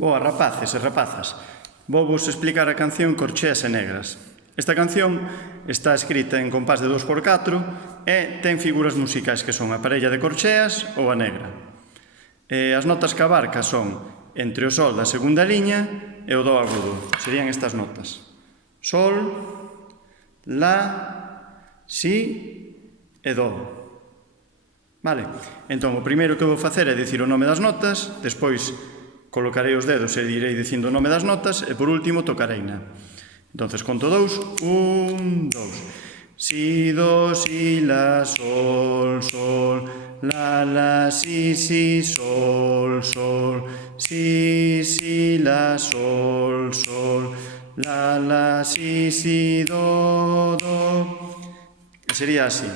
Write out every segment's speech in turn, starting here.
Boa, rapaces e rapazas. Vou-vos explicar a canción Corcheas e Negras. Esta canción está escrita en compás de 2x4 e ten figuras musicais que son a parella de corcheas ou a negra. As notas que abarca son entre o sol da segunda liña e o do agudo. Serían estas notas: sol, la, si e do. Vale? Entón, o primeiro que vou facer é dicir o nome das notas, despois colocarei os dedos e direi dicindo o nome das notas e por último tocareina. Entonces conto 2, 1, 2. Si, do, si, la, sol, sol, la, si, si, sol, sol, si, si, la, sol, sol, la, si, si, do, do. E sería así.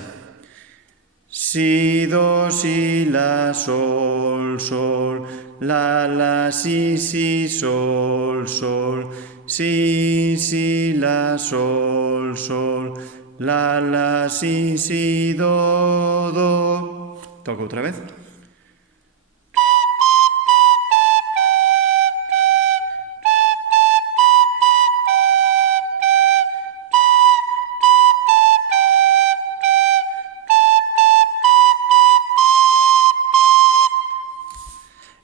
Si, do, si, la, sol, sol, la, si, si, sol, sol, si, si, la, sol, sol, la, si, si, do, do. Toco outra vez.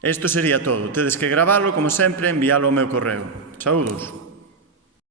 Isto sería todo. Tedes que gravalo, como sempre, e envialo ao meu correo. Saúdos.